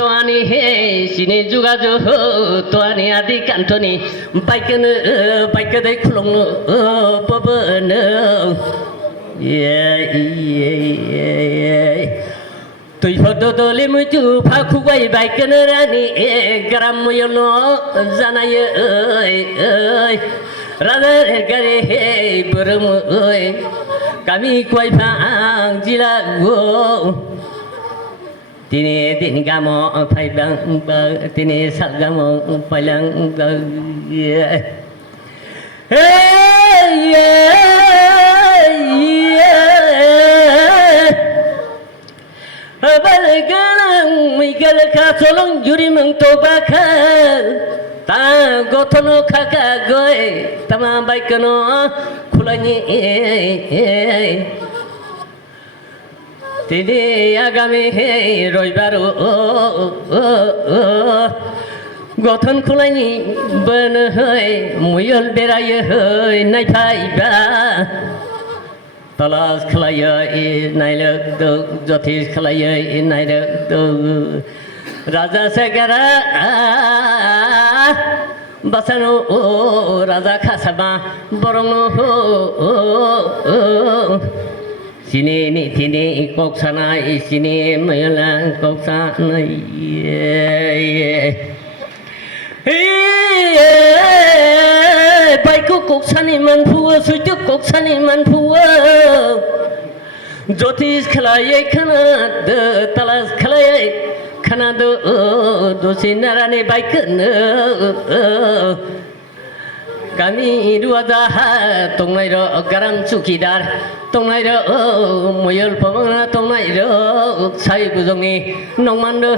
তোয়ানি হে সিনি যোগাযোগ তোয়ানি আদি কান্তনি বাইকনো বাইকदै খুলংনো পবনো তুই হদ দলে মুচু ফাখুবাই বাইকনো রানি গ্রাম ময়নো জানায় রাজা গারে হে বরম kami kuai phang jila go tini tin gamo phai bang ba tini sal gamo phai lang ba bal galang mikal kha solong juri mang to ba kha ta gotono khaka goy tama baikono khulani tini agami roibar gothon khulani ban hoy muyol beray hoy nai phaiba talas khlaya nailak do jothis khlaya nailak do raja sagara basano raja khasaba borong sini ni tini koksana sini mela koksana baiku koksani manpua suju koksani manpua jotis khlaye khana talas khlaye khana do sinarane baikno kami ruada tongnai ro garam chukidar tongnai ro moyol pamana tongnai ro sai bujongni nongman ro